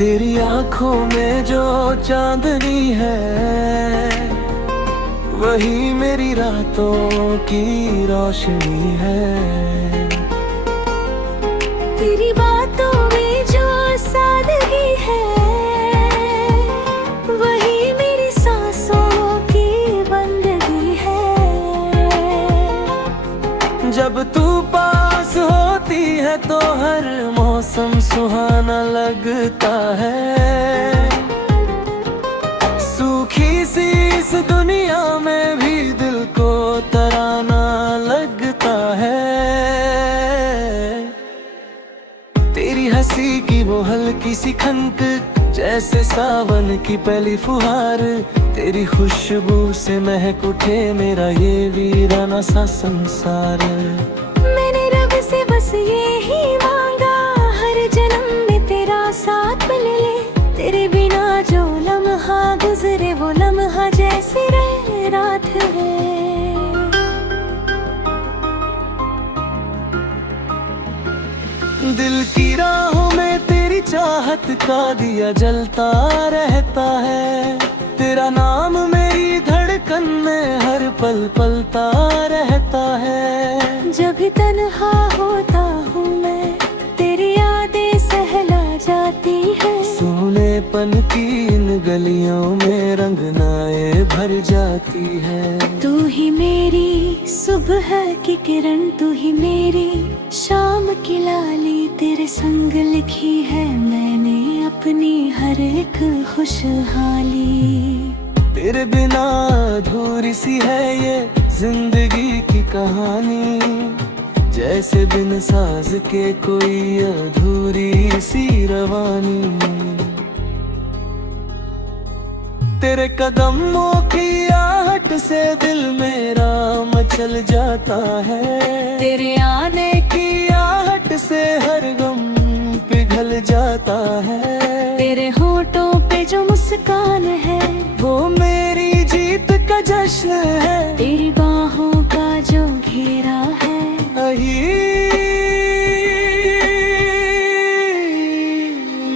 तेरी आंखों में जो चांदनी है, वही मेरी रातों की रोशनी है। तेरी बातों में जो सादगी है, वही मेरी सांसों की बंदगी है। जब तू पास होती है तो हर मौसम सुहाना लगता है। सूखी सी इस दुनिया में भी दिल को तराना लगता है। तेरी हंसी की वो हल्की सी खनक, जैसे सावन की पहली फुहार। तेरी खुशबू से महक उठे मेरा ये वीराना सा संसार। मैंने रब से बस ये ही मांगा, हर जन्म में तेरा साथ मिले। तेरे बिना जो लम्हा गुजरे वो लम्हा जैसे रात है। दिल की राहों में तेरी चाहत का दिया जलता रहता है। तेरा नाम मेरी धड़कन में हर पल पलता रहता है। जब भी तन्हा होता हूँ मैं, तेरी यादें सहला जाती है। सोनेपन की इन गलियों में रंगनाए भर जाती है। तू ही मेरी सुबह की किरण, तू ही मेरी शाम की लाली। तेरे संग लिखी है मैंने अपनी हर एक खुशहाली। तेरे बिना अधूरी सी है ये जिंदगी की कहानी, जैसे बिन साज के कोई अधूरी सी रवानी। तेरे कदमों की आहट से दिल मेरा मचल जाता है। तेरे आने की आहट से हर गम पिघल जाता है। तेरे होठों पे जो मुस्कान है, वो मेरी जीत का जश्न है। तेरी बाहों का जो घेरा है,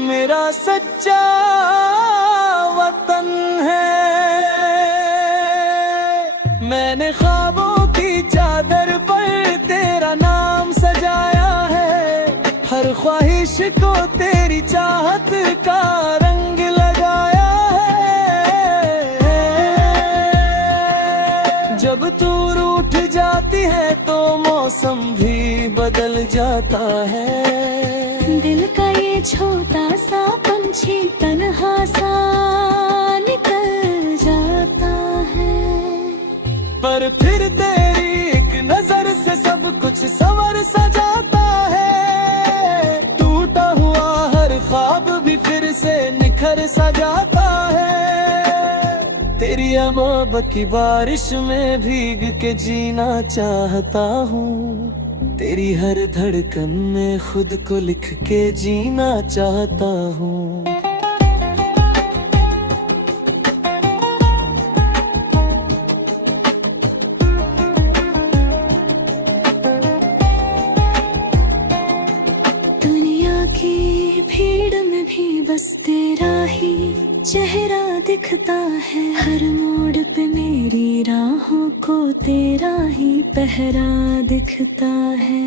मेरा सच्चा वतन है। मैंने ख्वाबों की चादर पर तेरा नाम सजाया है। हर ख्वाहिश को तेरी चाहत का रंग लगाया है। जब तू रूठ जाती है तो मौसम भी बदल जाता है। दिल का ये छोटा सा पंछी तन्हा सा निकल जाता है। पर फिर तेरी एक नजर से सब कुछ संवर सा जाता है। टूटा हुआ हर ख्वाब भी फिर से निखर सा जाता है। तेरी मोहब्बत की बारिश में भीग के जीना चाहता हूँ। तेरी हर धड़कन में खुद को लिख के जीना चाहता हूँ। दुनिया की भीड़ में भी बस तेरा ही चेहरा दिखता है। हर मोड़ पे मेरी राहों को तेरा ही पहरा दिखता है।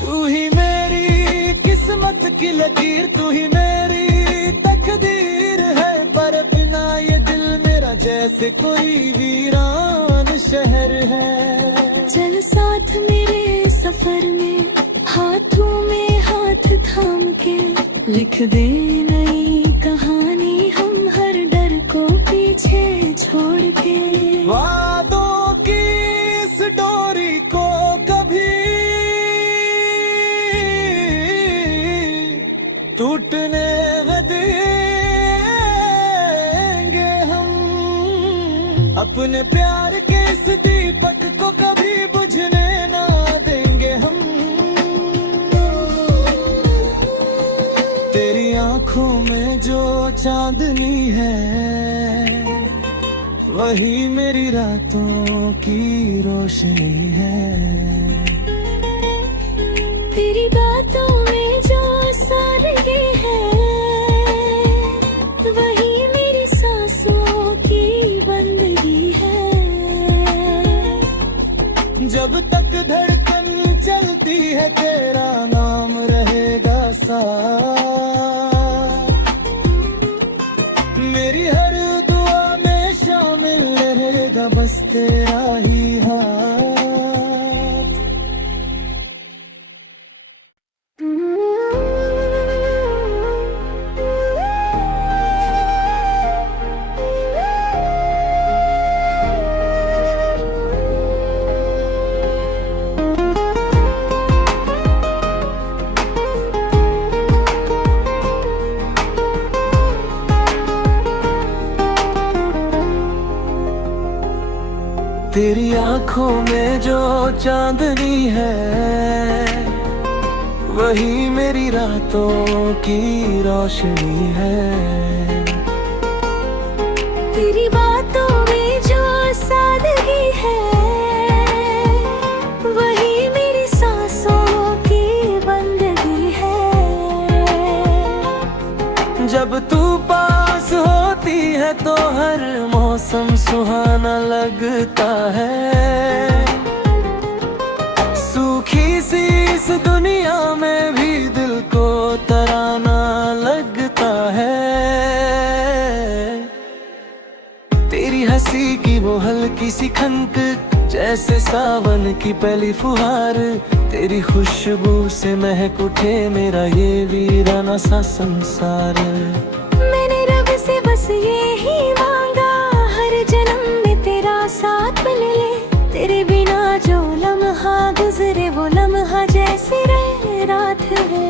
तू ही मेरी किस्मत की लकीर, तू ही मेरी तकदीर है। पर बिना ये दिल मेरा जैसे कोई वीरान शहर है। चल साथ मेरे सफर में, हाथों में हाथ थाम के लिख दे नई कहानी हम हर डर को पीछे छोड़ के। वादों की इस डोरी को कभी टूटने न देंगे हम। अपने प्यार के इस दीपक को कभी बुझने ना देंगे हम। तेरी आंखों में जो चांदनी है, वही मेरी रातों की रोशनी है। तेरी बातों में जो सादगी धड़कन चलती है, तेरा नाम रहेगा साथ। मेरी हर दुआ में शामिल रहेगा बस तेरा ही हाथ। तेरी आंखों में जो चांदनी है, वही मेरी रातों की रोशनी है। तेरी बातों में जो सादगी है, वही मेरी सांसों की बंदगी है। जब तू पास होती है तो हर मौसम सुहाना लगता है। सूखी सी इस दुनिया में भी दिल को तराना लगता है। तेरी हंसी की वो हल्की सी खनक, जैसे सावन की पहली फुहार। तेरी खुशबू से महक उठे मेरा ये वीराना सा संसार। मैंने रब से बस ये ही मांगा, हर जन्म में तेरा साथ मिले। तेरे बिना जो लम्हा गुजरे वो लम्हा जैसे रात है।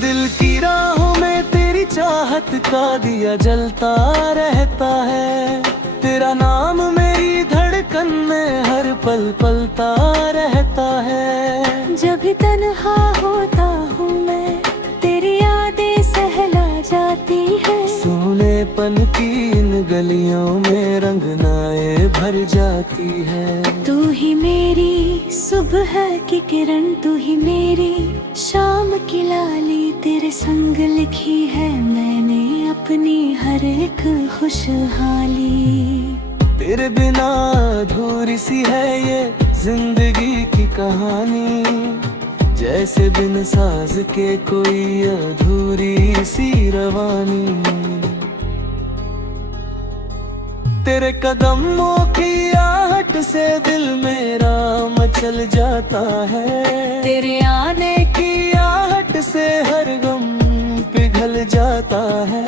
दिल की राहों में तेरी चाहत का दिया जलता रहता है। तेरा नाम मेरी धड़कन में हर पल पलता रहता है। जब भी तन्हा होता हूँ मैं, तेरी यादें सहला जाती है। सोनेपन की इन गलियों में रंगनाए भर जाती है। तू ही मेरी सुबह की किरण, तू ही मेरी शाम की लाली। तेरे संग लिखी है मैंने अपनी हर एक खुशहाली। तेरे बिना अधूरी सी है ये जिंदगी की कहानी, जैसे बिन साज के कोई अधूरी सी रवानी। तेरे कदमों की आहट से दिल मेरा मचल जाता है। तेरे आने की आहट से हर गम पिघल जाता है।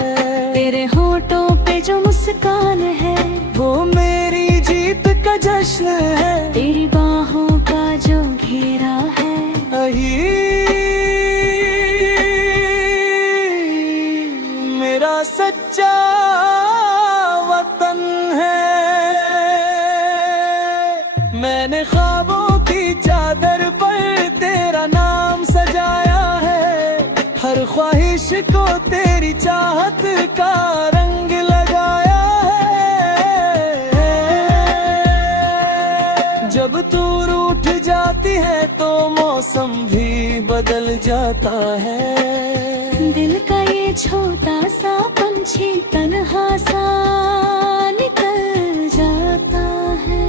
तेरे होठों पे जो मुस्कान है, वो मेरी जीत का जश्न है। तेरी बाहों का जो घेरा है, मेरा सच्चा वतन है। मैंने ख्वाबों की चादर पर तेरा नाम सजाया है। हर ख्वाहिश को तेरी चाहत का रंग लगाया है। जब तू रूठ जाती है तो मौसम भी बदल जाता है। दिल का ये छोटा सा पंछी तन्हा सा निकल जाता है।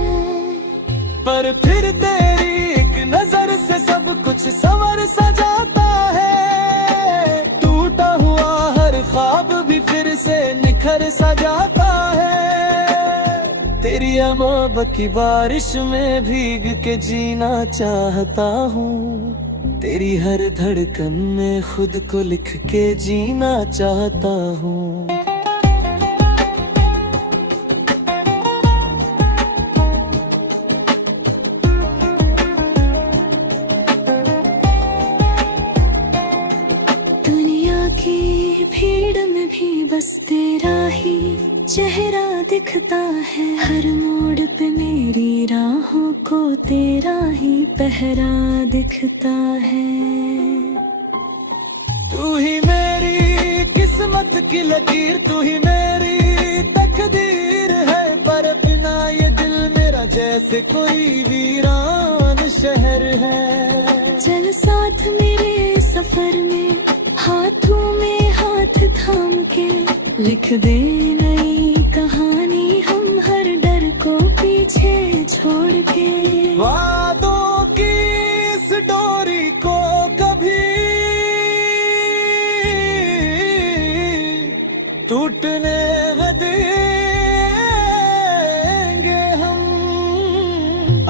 पर फिर तेरी एक नजर से सब कुछ संवर सा जाता है। टूटा हुआ हर ख्वाब भी फिर से निखर सा जाता है। तेरी मोहब्बत की बारिश में भीग के जीना चाहता हूँ। तेरी हर धड़कन में खुद को लिख के जीना चाहता हूँ। दुनिया की भीड़ में भी बस तेरा ही चेहरा दिखता है। हर मोड़ पे मेरी राहों को तेरा ही पहरा दिखता है। तू ही मेरी किस्मत की लकीर, तू ही मेरी तकदीर है। पर बिना ये दिल मेरा जैसे कोई वीरान शहर है। चल साथ मेरे सफर में, हाथों में हाथ थाम के लिख दे नई कहानी। टूटने न देंगे हम,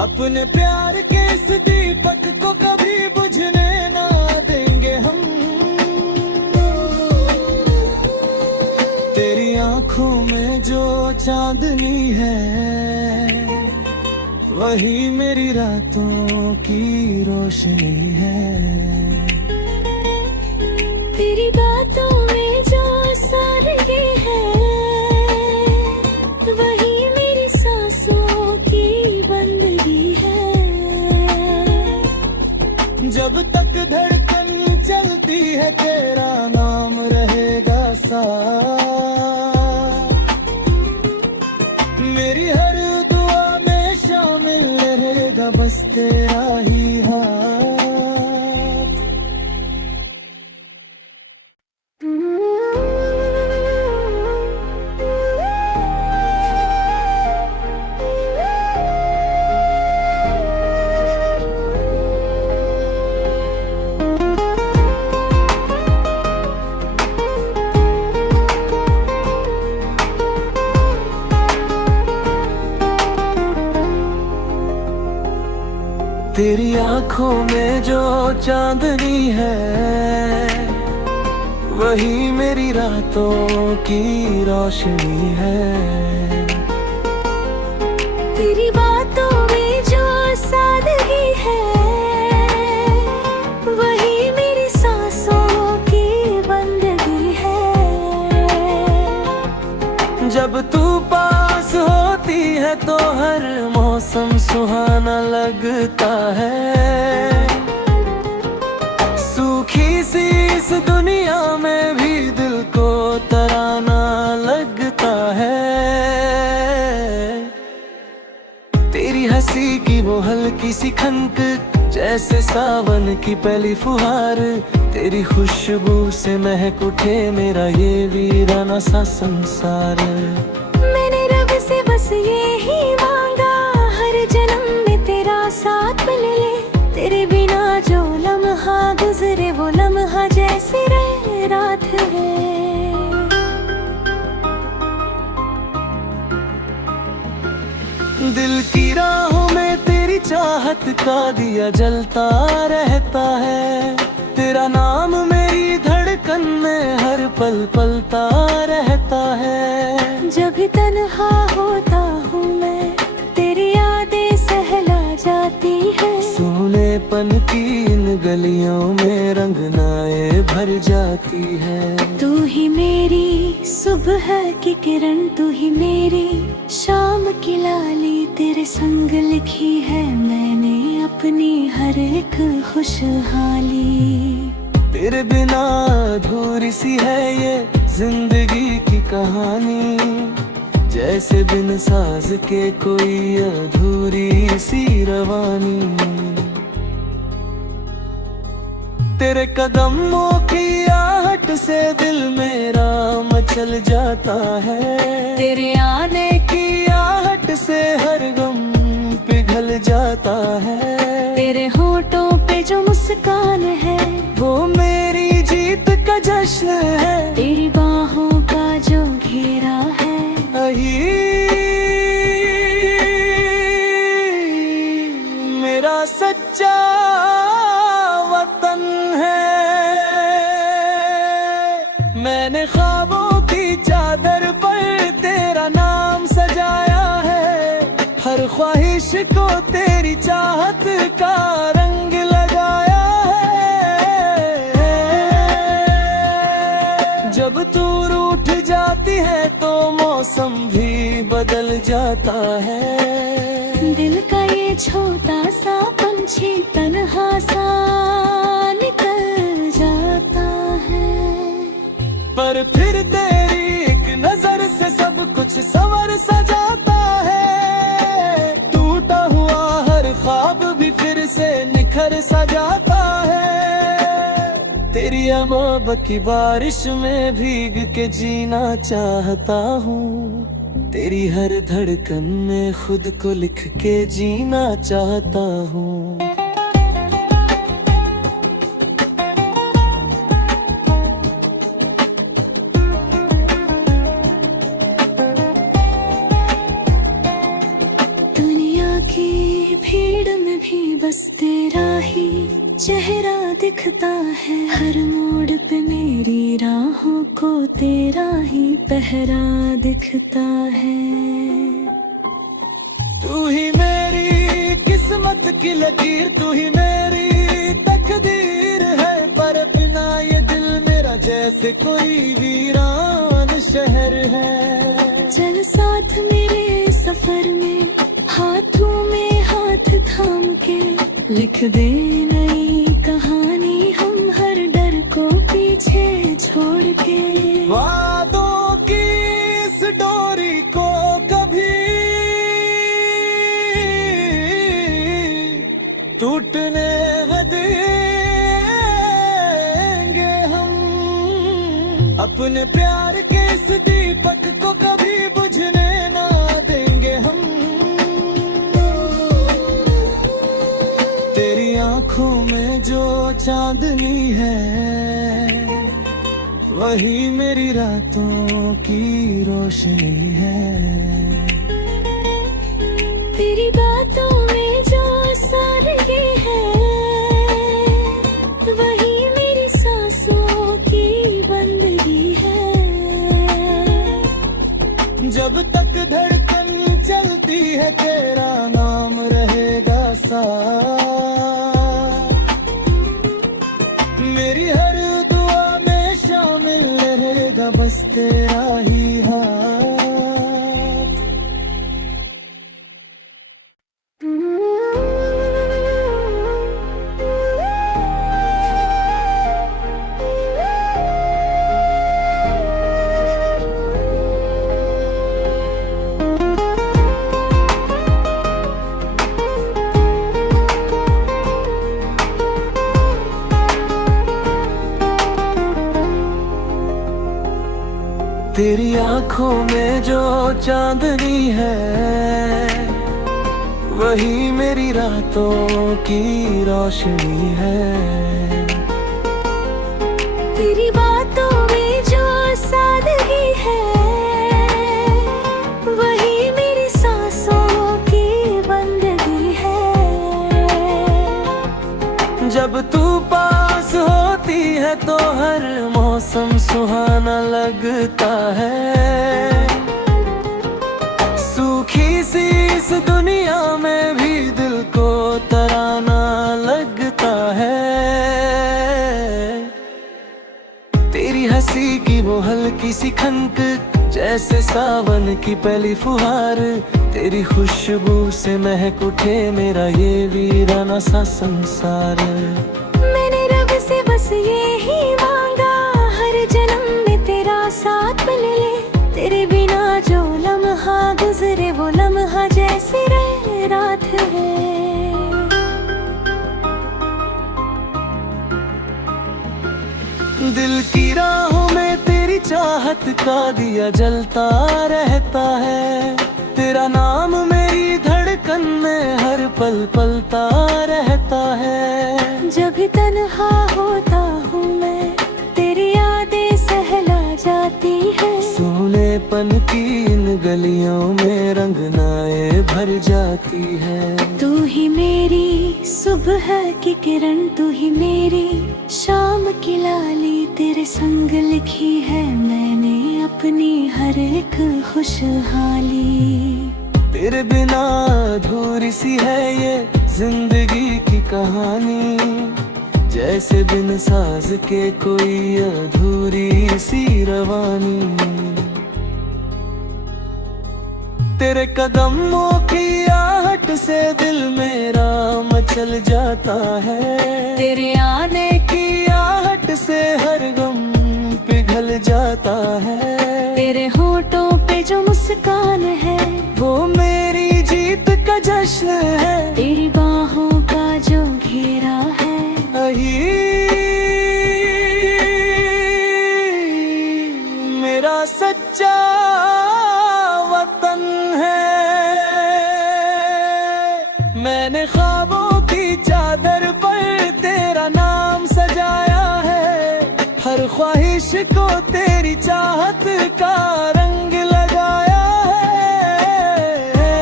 अपने प्यार के इस दीपक को कभी बुझने ना देंगे हम। तेरी आंखों में जो चांदनी है, वही मेरी रातों की रोशनी है। तेरी बातों में जो सादगी है, वही मेरी सांसों की बंदगी है। जब तक धड़कन चलती है तेरा नाम रहेगा साथ, मेरी हर दुआ में शामिल रहेगा बस तेरा ही हाथ। तेरी आंखों में जो चांदनी है, वही मेरी रातों की रोशनी है। तेरी बातों में जो सादगी है, वही मेरी सांसों की बंदगी है। जब तू पास होती है तो हर मौसम सुहाना लगता है। सूखी सी इस दुनिया में भी दिल को तराना लगता है। तेरी हंसी की वो हल्की सी खनक, जैसे सावन की पहली फुहार, तेरी खुशबू से महक उठे मेरा ये वीराना सा संसार। मैंने रब से बस ये ही मांगा, हर जन्म में तेरा साथ मिले। तेरे बिना जो लम्हा गुजरे वो लम्हा जैसे रात है। दिल की राहों में तेरी चाहत का दिया जलता रहता है। तेरा नाम मेरी धड़कन में हर पल पलता रहता है। जब भी तन्हा होता हूँ मैं, तेरी यादें सहला जाती है। सोनेपन की इन गलियों में रंगनाए भर जाती है। तू ही मेरी सुबह की किरण, तू ही मेरी शाम की लाली। तेरे संग लिखी है मैंने अपनी हर एक खुशहाली। तेरे बिना अधूरी सी है ये जिंदगी की कहानी, जैसे बिन साज के कोई अधूरी सी रवानी। तेरे कदमों की आहट से दिल मेरा मचल जाता है। तेरे आने की आहट से हर गम पिघल जाता है। तेरे होठों पे जो मुस्कान है, वो मेरी जीत का जश्न है। तेरी बाहों का जो घेरा है, मेरा सच्चा वतन है। मैंने ख्वाबों की चादर पर तेरा नाम सजाया है। हर ख्वाहिश को तेरी चाहत का रंग लगाया है। जब तू रूठ जाती है तो मौसम भी बदल जाता है। दिल का ये छोटा सा पंछी तन्हा सा निकल जाता है। पर फिर तेरी एक नजर से सब कुछ संवर सा जाता है। टूटा हुआ हर ख्वाब भी फिर से निखर सा जाता है। तेरी मोहब्बत की बारिश में भीग के जीना चाहता हूँ। तेरी हर धड़कन में खुद को लिख के जीना चाहता हूँ। दिखता है, हर मोड़ पे मेरी राहों को तेरा ही पहरा दिखता है। तू ही मेरी किस्मत की लकीर, तू ही मेरी तकदीर है, पर बिना ये दिल मेरा जैसे कोई वीरान शहर है। चल साथ मेरे सफर में, हाथों में हाथ थाम के, लिख दे नई कहानी हम हर डर को पीछे छोड़ के। वादों की इस डोरी को कभी टूटने न देंगे हम, अपने प्यार के इस दीपक को कभी बुझने ना देंगे हम। तेरी आंखों में जो चांदनी है, वही मेरी रातों की रोशनी है। तेरी बातों में जो सादगी है, वही मेरी सांसों की बंदगी है। जब तक धड़कन चलती है तेरा नाम रहेगा साथ, मेरी हर दुआ में शामिल रहेगा बस तेरा ही हाथ। तेरी आंखों में जो चांदनी है, वही मेरी रातों की रोशनी है। तेरी बातों में जो सादगी है, वही मेरी सांसों की बंदगी है। जब तू पास होती है तो हर मौसम सुहाना लगता है। सूखी सी इस दुनिया में भी दिल को तराना लगता है। तेरी हंसी की वो हल्की सी खनक, जैसे सावन की पहली फुहार, तेरी खुशबू से महक उठे मेरा ये वीराना सा संसार। मैंने रब से बस ये ही मांगा, हर जन्म में तेरा साथ मिले। तेरे बिना जो लम्हा गुजरे वो लम्हा जैसे रात है। दिल की राहों में तेरी चाहत का दिया जलता रहता है। तेरा नाम मेरी धड़कन में हर पल पलता रहता है। जब भी तन्हा होता हूँ मैं, तेरी यादें सहला जाती है। सोनेपन की इन गलियों में रंगनाए भर जाती है। तू ही मेरी सुबह की किरण, तू ही मेरी शाम की लाली। तेरे संग लिखी है मैंने अपनी हर एक खुशहाली। तेरे बिना अधूरी सी है ये जिंदगी की कहानी, जैसे बिन साज के कोई अधूरी सी रवानी। तेरे कदमों की आहट से दिल मेरा मचल जाता है। तेरे आने की आहट से हर गम पिघल जाता है। तेरे होठों पे जो मुस्कान है, वो मेरी जीत का जश्न है। तेरी बाहों का जो घेरा है, मेरा सच्चा वतन है। मैंने ख्वाबों की चादर पर तेरा नाम सजाया है। हर ख्वाहिश को तेरी चाहत का रंग लगाया है।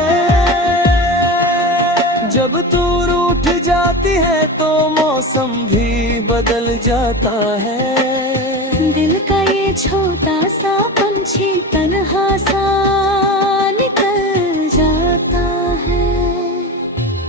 जब तू रूठ जाती है तो मौसम भी बदल जाता है। दिल का ये छोटा सा पंछी तन्हा सा निकल जाता है।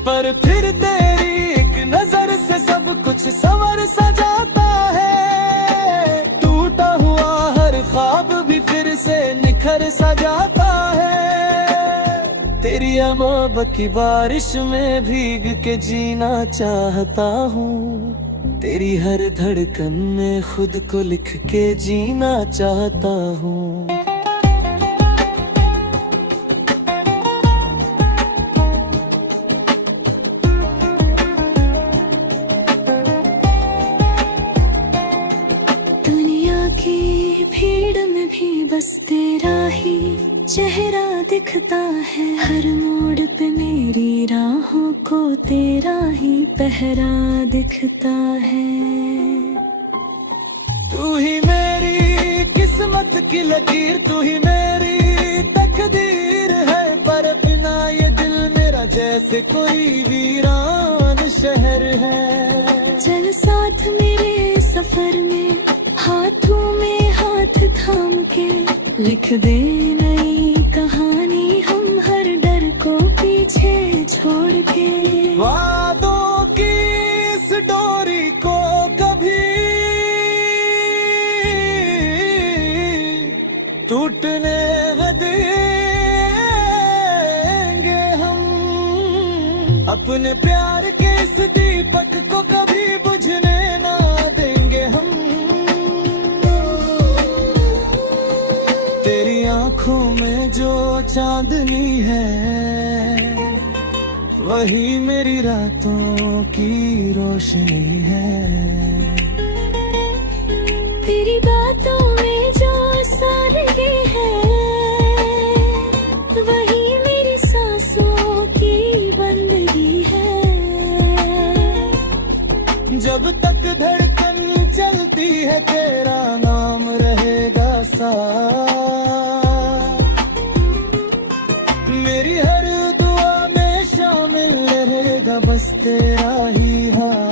पर फिर तेरी एक नजर से सब कुछ संवर सा जाता है। टूटा हुआ हर ख्वाब भी फिर से निखर सा जाता है। तेरी मोहब्बत की बारिश में भीग के जीना चाहता हूँ। तेरी हर धड़कन में खुद को लिख के जीना चाहता हूँ। दुनिया की भीड़ में भी बस तेरा ही चेहरा दिखता है। हर मोड़ पे मेरी राहों को तेरा ही पहरा दिखता है। तू ही मेरी किस्मत की लकीर, तू ही मेरी तकदीर है। पर बिना ये दिल मेरा जैसे कोई वीरान शहर है। चल साथ मेरे सफर में, हाथों में हाथ थाम के लिख दे नई कहानी हम हर डर को पीछे छोड़ के। वादों की इस डोरी को कभी टूटने न देंगे हम। अपने प्यार के इस दीपक को कभी बुझने ना देंगे हम। तेरी आंखों में जो चांदनी है वही मेरी रातों की रोशनी है। तेरी बातों में जो सादगी है वही मेरी सांसों की बंदगी है। जब तक धड़कन चलती है तेरा नाम रहेगा साथ। मेरी हर दुआ में शामिल रहेगा बस तेरा ही हाथ।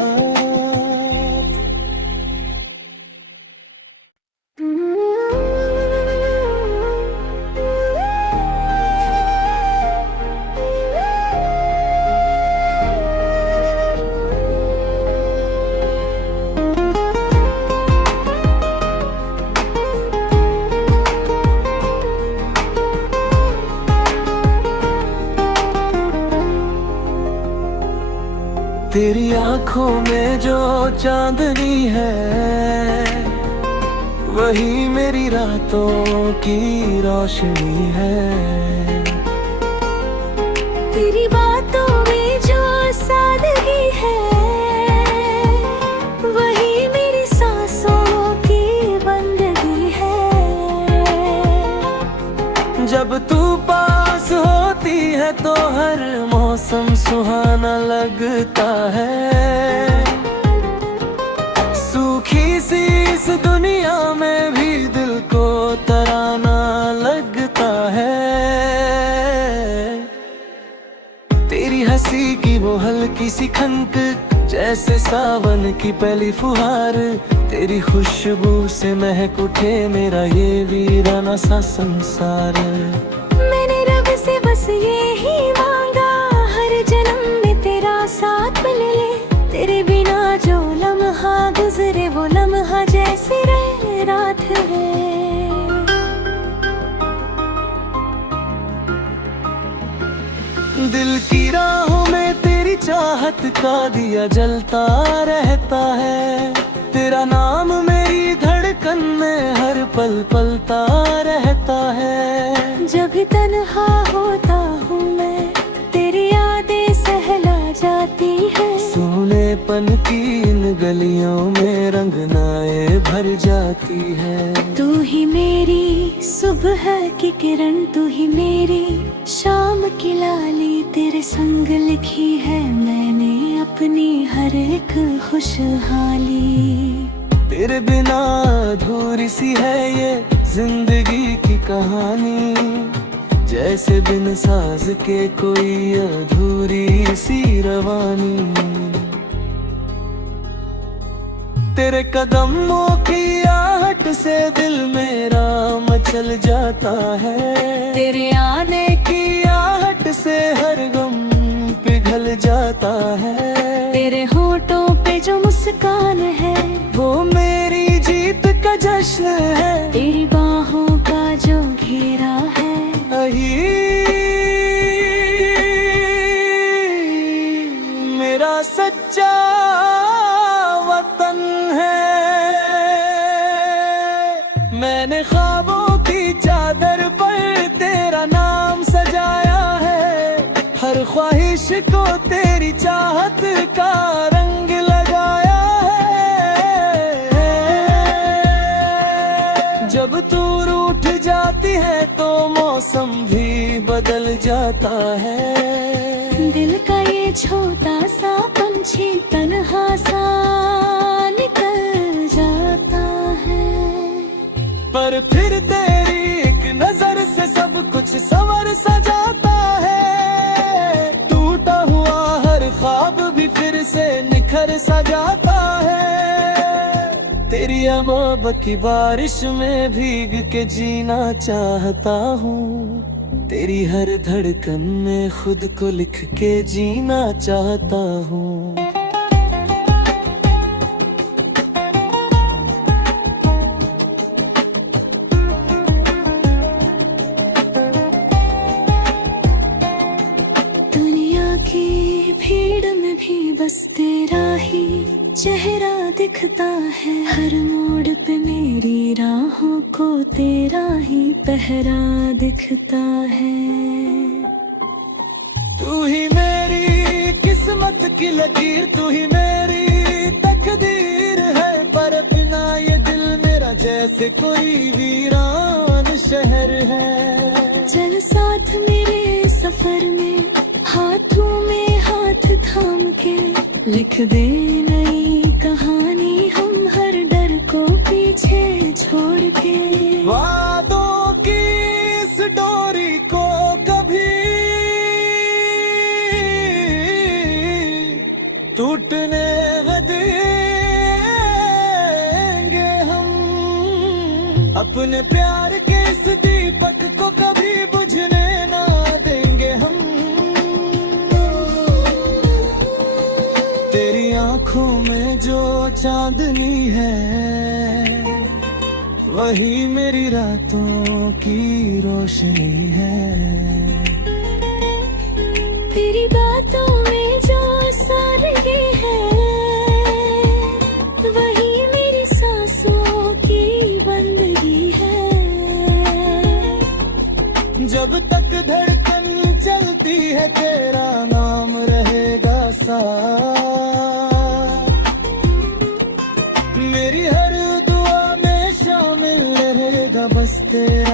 तेरी आंखों में जो चांदनी है वही मेरी रातों की रोशनी है। तेरी बातों में जो सादगी है वही मेरी सांसों की बंदगी है। जब तू पास होती है तो हर मौसम सुहाना लगता है। सूखी सी इस दुनिया में भी दिल को तराना लगता है। तेरी हंसी की वो हल्की सी खनक जैसे सावन की पहली फुहार। तेरी खुशबू से महक उठे मेरा ये वीराना सा संसार। मैंने रब से बस ये ही मांगा हर जन्म में तेरा साथ मिल ले। तेरे बिना जो लम्हा गुजरे वो लम्हा जैसे रात है। दिल की राहों में तेरी चाहत का दिया जलता रहता है। तेरा नाम मेरी धड़कन में हर पल पलता रहता है। जब भी तन्हा होता हूँ मैं तेरी यादें सहला जाती है। सोनेपन की इन गलियों में रंगनाए भर जाती है। तू ही मेरी सुबह की किरण, तू ही मेरी शाम की लाली। तेरे संग लिखी है मैंने अपनी हर एक खुशहाली। तेरे बिना अधूरी सी है ये जिंदगी की कहानी। जैसे बिन साज के कोई अधूरी सी रवानी। तेरे कदमों की आहट से दिल मेरा मचल जाता है। तेरे आने की आहट से हर गम पिघल जाता है। तेरे होठों पे जो मुस्कान है वो मेरी जीत का जश्न है। तेरी बाहों का जो घेरा है मेरा सच्चा वतन है। मैंने ख्वाबों की चादर पर तेरा नाम सजाया है। हर ख्वाहिश को तेरी चाहत का रंग लगाया है। जब तू रूठ जाती है तो मौसम भी बदल जाता है। दिल का ये छोटा सा पंछी तन्हा सा निकल जाता है। पर फिर तेरी एक नजर से सब कुछ संवर सा जाता है। टूटा हुआ हर ख्वाब भी फिर से निखर सा जाता है। तेरी मोहब्बत की बारिश में भीग के जीना चाहता हूँ। तेरी हर धड़कन में खुद को लिख के जीना चाहता हूँ। दुनिया की भीड़ में भी बस तेरा ही चेहरा दिखता है। हर मोड़ पे मेरी राहों को तेरा ही पहरा दिखता है। तू ही मेरी किस्मत की लकीर, तू ही मेरी तकदीर है। पर बिना ये दिल मेरा जैसे कोई वीरान शहर है। चल साथ मेरे सफर में, हाथों में हाथ थाम के लिख दे नई कहानी हम हर डर को पीछे छोड़ के। वादों की इस डोरी को कभी टूटने न देंगे हम। अपने प्यार के इस दीपक को कभी बुझने ना देंगे हम। तेरी आंखों में जो चांदनी है वही मेरी रातों की रोशनी है। तेरी बातों में जो सादगी है वही मेरी सांसों की बंदगी है। जब तक धड़कन चलती है तेरा नाम रहेगा साथ। मेरी हर दुआ में शामिल रहेगा बस तेरा